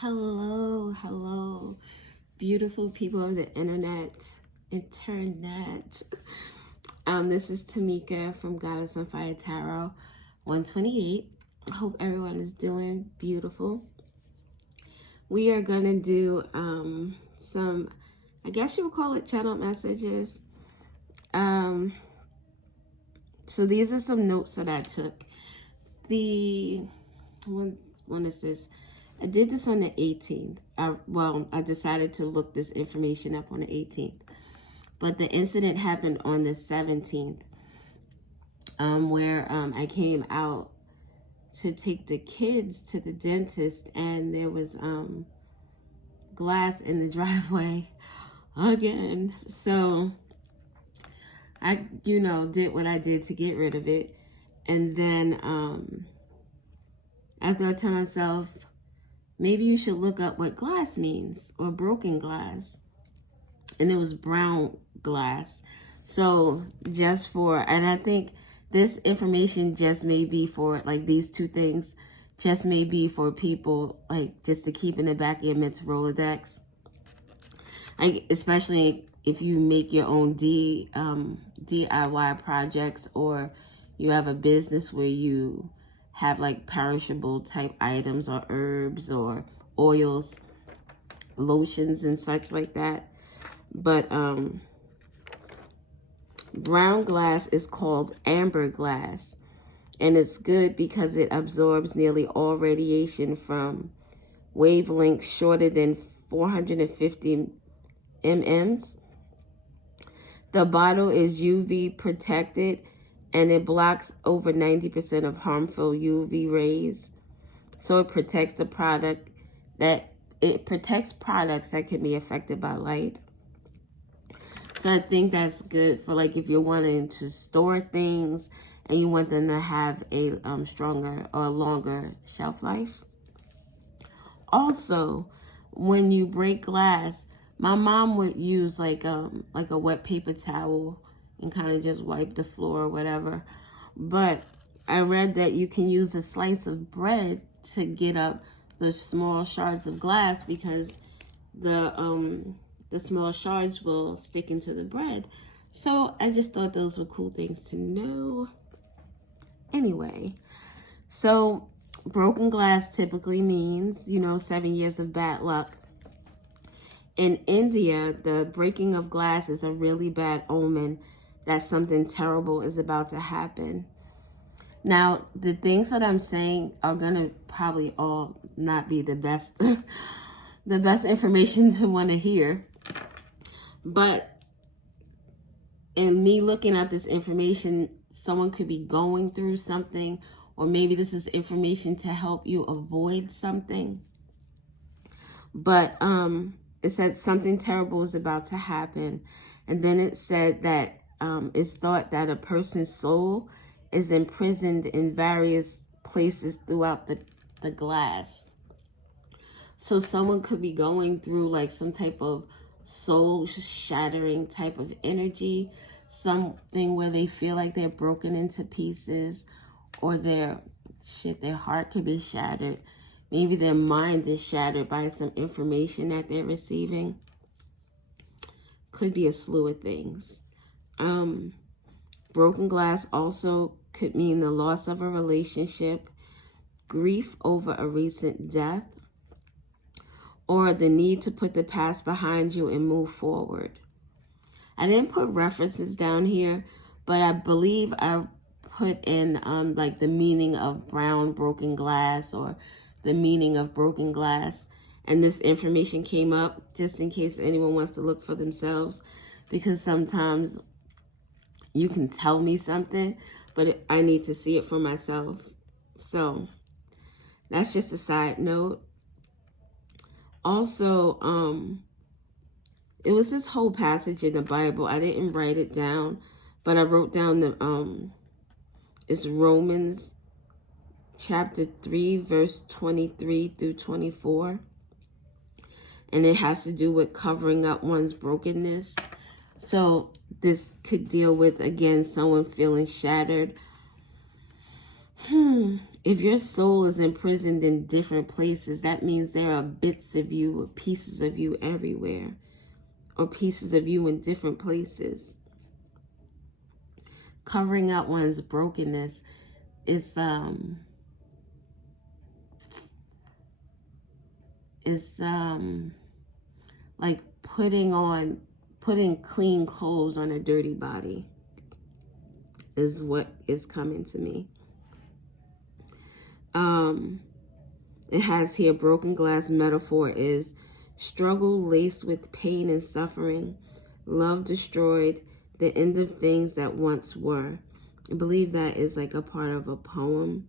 Hello, beautiful people of the internet. This is Tamika from Goddess on Fire Tarot 128. I hope everyone is doing beautiful. We are gonna do some, I guess you would call it channel messages. So these are some notes that I took. When is this? I did this on the 18th. I decided to look this information up on the 18th. But the incident happened on the 17th, where I came out to take the kids to the dentist, and there was glass in the driveway again. So I, did what I did to get rid of it. And then I thought to myself, maybe you should look up what glass means, or broken glass. And it was brown glass. So and I think this information just may be for, like, these two things, just may be for people, like, just to keep in the back of your mental Rolodex. Especially if you make your own DIY projects, or you have a business where you have like perishable type items, or herbs, or oils, lotions, and such like that. But brown glass is called amber glass, and it's good because it absorbs nearly all radiation from wavelengths shorter than 450 mm's. The bottle is UV protected, and it blocks over 90% of harmful UV rays. So it protects products that can be affected by light. So I think that's good for, like, if you're wanting to store things and you want them to have a stronger or longer shelf life. Also, when you break glass, my mom would use like a wet paper towel and kind of just wipe the floor or whatever. But I read that you can use a slice of bread to get up the small shards of glass, because the small shards will stick into the bread. So I just thought those were cool things to know. Anyway, so broken glass typically means, 7 years of bad luck. In India, the breaking of glass is a really bad omen that something terrible is about to happen. Now, the things that I'm saying are going to probably all not be the best the best information to want to hear. But in me looking at this information, someone could be going through something, or maybe this is information to help you avoid something. But it said something terrible is about to happen. And then it said that it's thought that a person's soul is imprisoned in various places throughout the glass. So someone could be going through like some type of soul shattering type of energy, something where they feel like they're broken into pieces, or their heart could be shattered. Maybe their mind is shattered by some information that they're receiving. Could be a slew of things. Broken glass also could mean the loss of a relationship, grief over a recent death, or the need to put the past behind you and move forward. I didn't put references down here, but I believe I put in like the meaning of brown broken glass, or the meaning of broken glass. And this information came up just in case anyone wants to look for themselves, because sometimes you can tell me something, but I need to see it for myself. So that's just a side note. Also, it was this whole passage in the Bible. I didn't write it down, but I wrote down it's Romans chapter 3, verse 23 through 24. And it has to do with covering up one's brokenness. So this could deal with, again, someone feeling shattered. if your soul is imprisoned in different places, that means there are bits of you or pieces of you everywhere, or pieces of you in different places. Covering up one's brokenness is like putting clean clothes on a dirty body is what is coming to me. It has here, broken glass metaphor is struggle laced with pain and suffering, love destroyed, the end of things that once were. I believe that is like a part of a poem,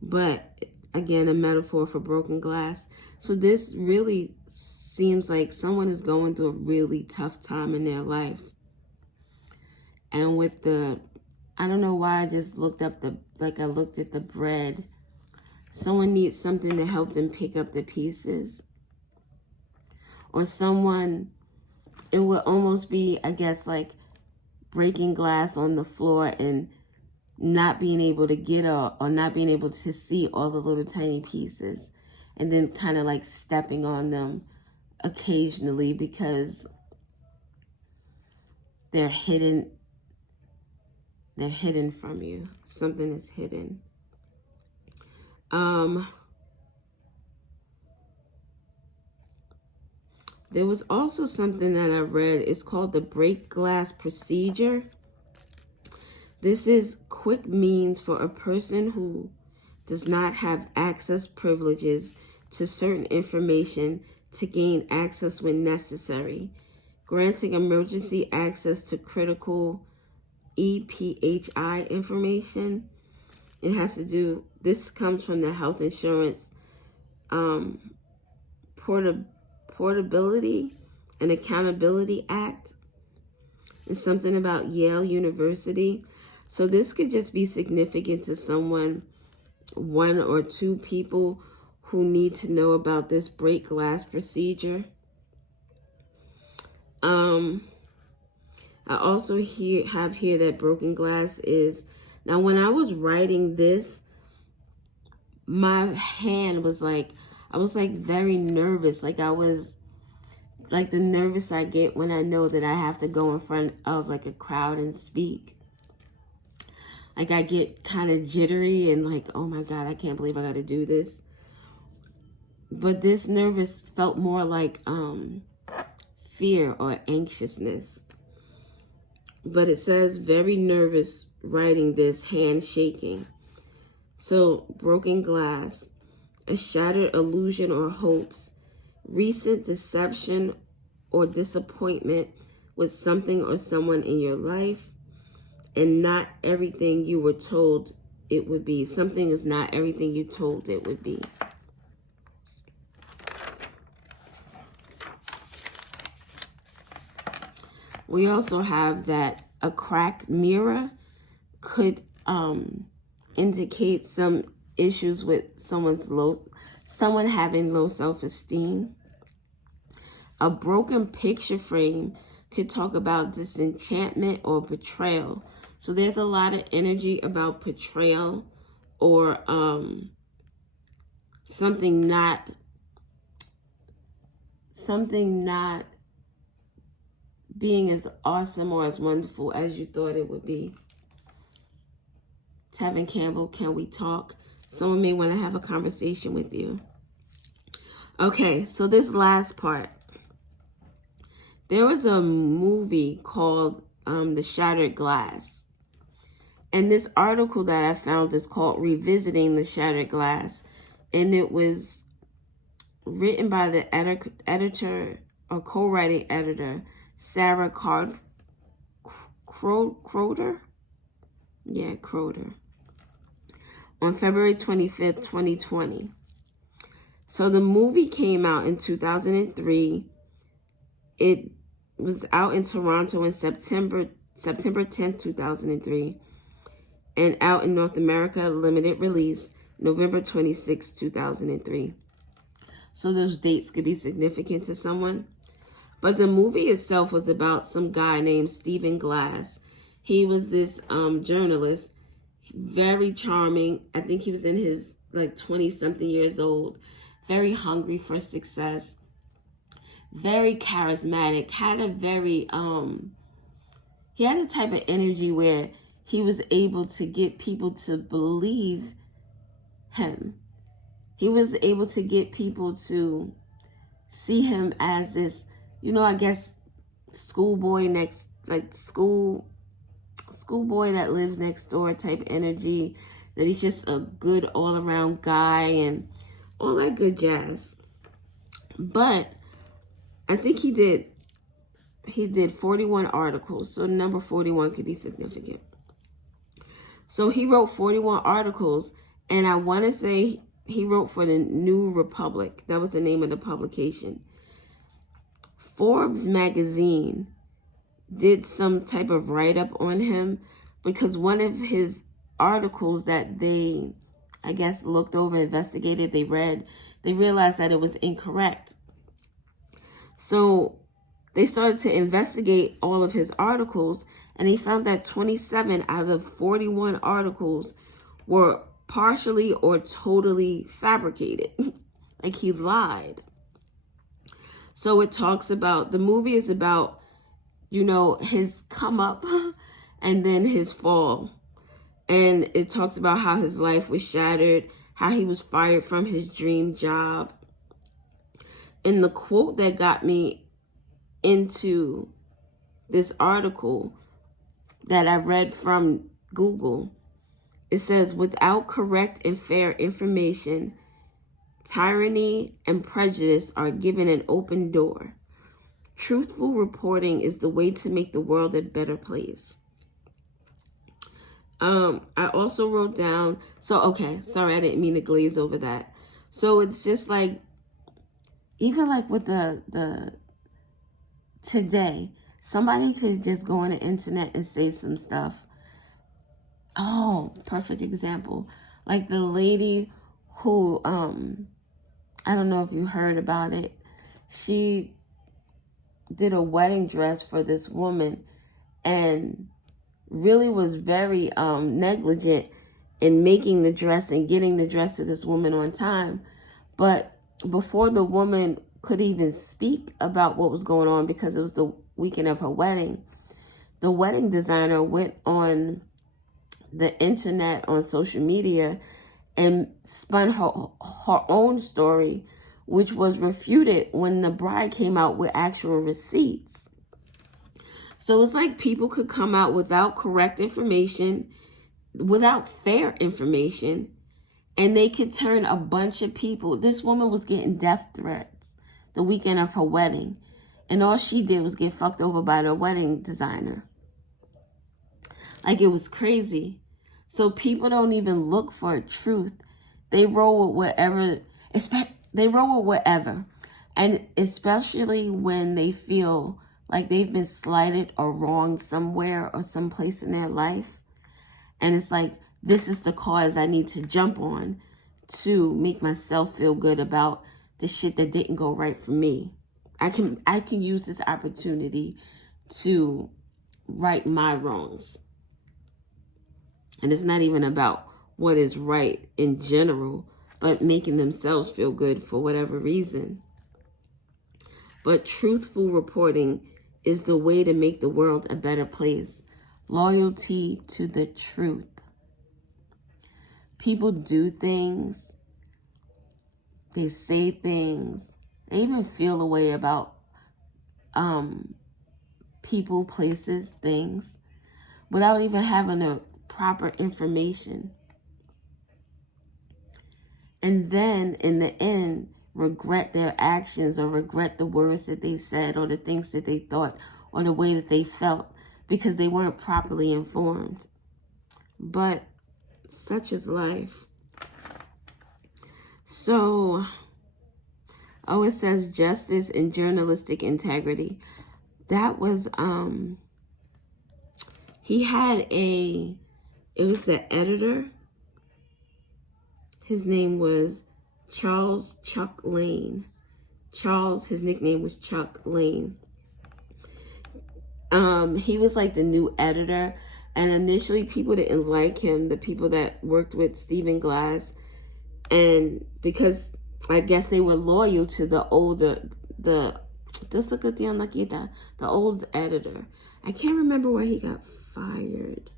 but again, a metaphor for broken glass. So this really seems like someone is going through a really tough time in their life. And with the, I don't know why I just looked up I looked at the bread. Someone needs something to help them pick up the pieces. Or someone, it would almost be, I guess, like breaking glass on the floor and not being able to get up, or not being able to see all the little tiny pieces, and then kind of like stepping on them occasionally because they're hidden. They're hidden from you. Something is hidden. There was also something that I read. It's called the break glass procedure. This is quick means for a person who does not have access privileges to certain information to gain access when necessary, granting emergency access to critical EPHI information. It has to do, this comes from the Health Insurance Portability and Accountability Act. It's something about Yale University. So this could just be significant to someone, one or two people who need to know about this break glass procedure. I also have here that broken glass is, now when I was writing this, my hand was like, I was like very nervous. Like I was like the nervous I get when I know that I have to go in front of like a crowd and speak. Like I get kind of jittery and like, oh my God, I can't believe I got to do this. But this nervous felt more like fear or anxiousness. But it says very nervous writing this, hand shaking. So broken glass, a shattered illusion or hopes, recent deception or disappointment with something or someone in your life, and not everything you were told it would be. Something is not everything you told it would be. We also have that a cracked mirror could indicate some issues with someone having low self-esteem. A broken picture frame could talk about disenchantment or betrayal. So there's a lot of energy about betrayal or something not being as awesome or as wonderful as you thought it would be. Tevin Campbell, can we talk? Someone may want to have a conversation with you. Okay, so this last part. There was a movie called The Shattered Glass. And this article that I found is called Revisiting the Shattered Glass. And it was written by the editor or co-writing editor, Sarah Croder? Yeah, Croder. On February 25th, 2020. So the movie came out in 2003. It was out in Toronto in September 10th, 2003. And out in North America, limited release, November 26th, 2003. So those dates could be significant to someone. But the movie itself was about some guy named Stephen Glass. He was this journalist. Very charming. I think he was in his like 20 something years old. Very hungry for success. Very charismatic. Had a very he had a type of energy where he was able to get people to believe him. He was able to get people to see him as this, I guess schoolboy that lives next door type energy, that he's just a good all around guy and all that good jazz. But I think he did 41 articles, so number 41 could be significant. So he wrote 41 articles, and I want to say he wrote for the New Republic. That was the name of the publication. Forbes magazine did some type of write-up on him because one of his articles that they, I guess, looked over, investigated, they realized that it was incorrect. So they started to investigate all of his articles, and they found that 27 out of 41 articles were partially or totally fabricated. Like he lied. So it talks about, the movie is about, his come up and then his fall. And it talks about how his life was shattered, how he was fired from his dream job. And the quote that got me into this article that I read from Google, it says, without correct and fair information, tyranny and prejudice are given an open door. Truthful reporting is the way to make the world a better place. I also wrote down, sorry, I didn't mean to glaze over that. So it's just like, even like with the today, somebody could just go on the internet and say some stuff. Oh, perfect example. Like the lady who, I don't know if you heard about it. She did a wedding dress for this woman and really was very negligent in making the dress and getting the dress to this woman on time. But before the woman could even speak about what was going on, because it was the weekend of her wedding, the wedding designer went on the internet, on social media, and spun her own story, which was refuted when the bride came out with actual receipts. So it's like people could come out without correct information, without fair information, and they could turn a bunch of people. This woman was getting death threats the weekend of her wedding, and all she did was get fucked over by the wedding designer. Like, it was crazy. So people don't even look for truth. They roll with whatever. And especially when they feel like they've been slighted or wronged somewhere or someplace in their life. And it's like, this is the cause I need to jump on to make myself feel good about the shit that didn't go right for me. I can use this opportunity to right my wrongs. And it's not even about what is right in general, but making themselves feel good for whatever reason. But truthful reporting is the way to make the world a better place. Loyalty to the truth. People do things. They say things. They even feel a way about people, places, things, without even having the proper information. And then in the end, regret their actions or regret the words that they said or the things that they thought or the way that they felt because they weren't properly informed. But such is life. So, it says justice and journalistic integrity. That was, he had it was the editor. His name was Charles Chuck Lane. His nickname was Chuck Lane. He was like the new editor. And initially, people didn't like him, the people that worked with Stephen Glass. And because I guess they were loyal to the old editor. I can't remember where he got fired.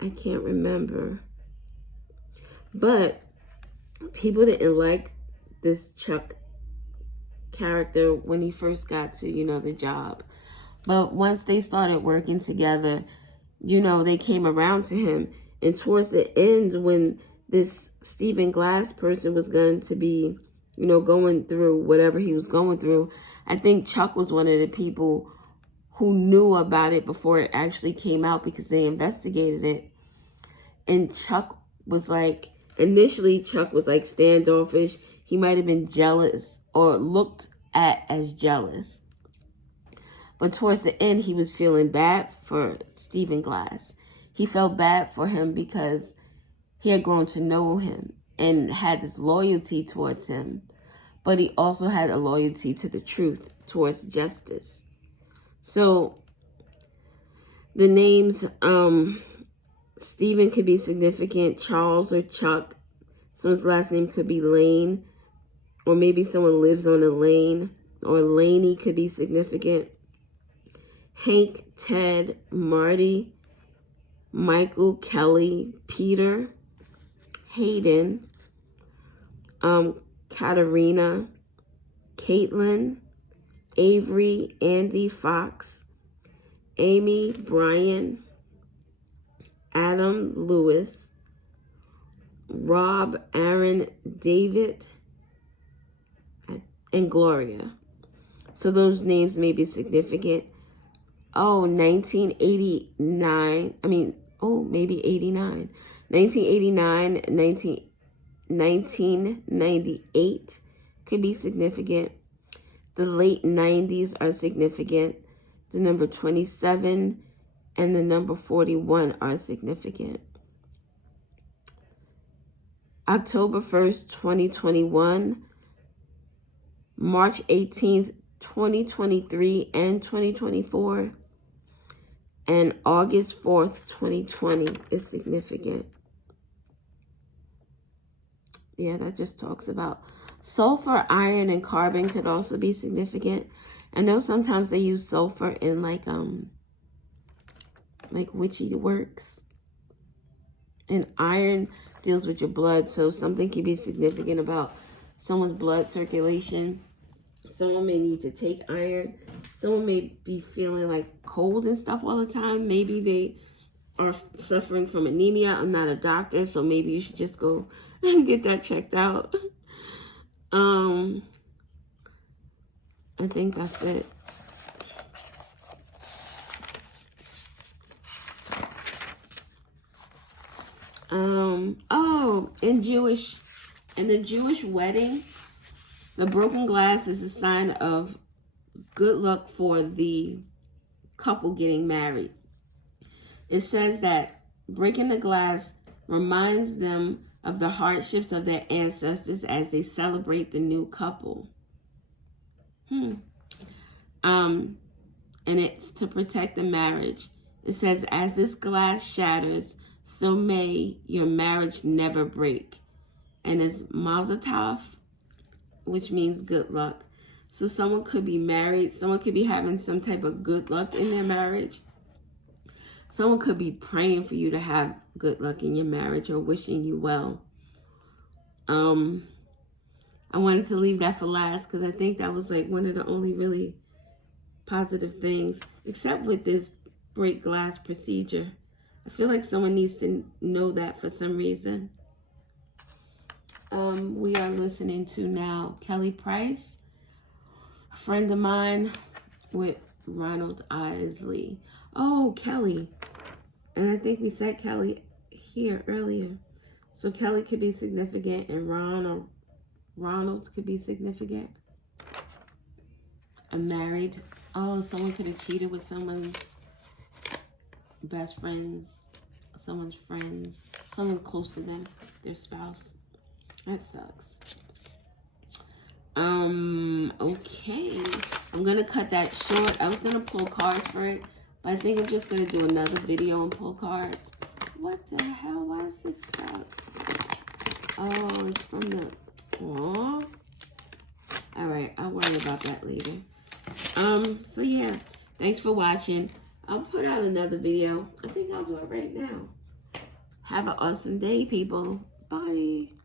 I can't remember. But people didn't like this Chuck character when he first got to, the job. But once they started working together, they came around to him. And towards the end, when this Stephen Glass person was going to be, going through whatever he was going through, I think Chuck was one of the people who knew about it before it actually came out because they investigated it. And Chuck was like, initially Chuck was like standoffish. He might have been jealous or looked at as jealous. But towards the end, he was feeling bad for Stephen Glass. He felt bad for him because he had grown to know him and had this loyalty towards him. But he also had a loyalty to the truth, towards justice. So the names Stephen could be significant, Charles or Chuck. Someone's last name could be Lane, or maybe someone lives on a lane, or Laney could be significant. Hank, Ted, Marty, Michael, Kelly, Peter, Hayden, Katerina, Caitlin, Avery, Andy, Fox, Amy, Brian, Adam, Lewis, Rob, Aaron, David, and Gloria. So those names may be significant. 1989. Maybe 89. 1989, 1998 could be significant. The late 90s are significant. The number 27 and the number 41 are significant. October 1st, 2021, March 18th, 2023 and 2024, and August 4th, 2020 is significant. Yeah, that just talks about sulfur, iron, and carbon could also be significant. I know sometimes they use sulfur in like witchy works. And iron deals with your blood, so something can be significant about someone's blood circulation. Someone may need to take iron. Someone may be feeling like cold and stuff all the time. Maybe they are suffering from anemia. I'm not a doctor, so maybe you should just go and get that checked out. I think that's it. In the Jewish wedding, the broken glass is a sign of good luck for the couple getting married. It says that breaking the glass reminds them of the hardships of their ancestors as they celebrate the new couple. And it's to protect the marriage. It says, as this glass shatters, so may your marriage never break. And it's Mazel Tov, which means good luck. So someone could be married. Someone could be having some type of good luck in their marriage. Someone could be praying for you to have good luck in your marriage or wishing you well. I wanted to leave that for last because I think that was like one of the only really positive things, except with this break glass procedure. I feel like someone needs to know that for some reason. We are listening to now Kelly Price, a friend of mine, with Ronald Isley. Oh, Kelly. And I think we said Kelly here earlier. So Kelly could be significant, and Ronald could be significant. I'm married. Oh, someone could have cheated with someone's best friends, someone's friends, someone close to them, their spouse. That sucks. Okay. I'm going to cut that short. I was going to pull cards for it, But I think I'm just going to do another video and pull cards. What the hell? Why is this stuff? Oh, it's from the... Aww. Alright, I'll worry about that later. So yeah, thanks for watching. I'll put out another video. I think I'll do it right now. Have an awesome day, people. Bye.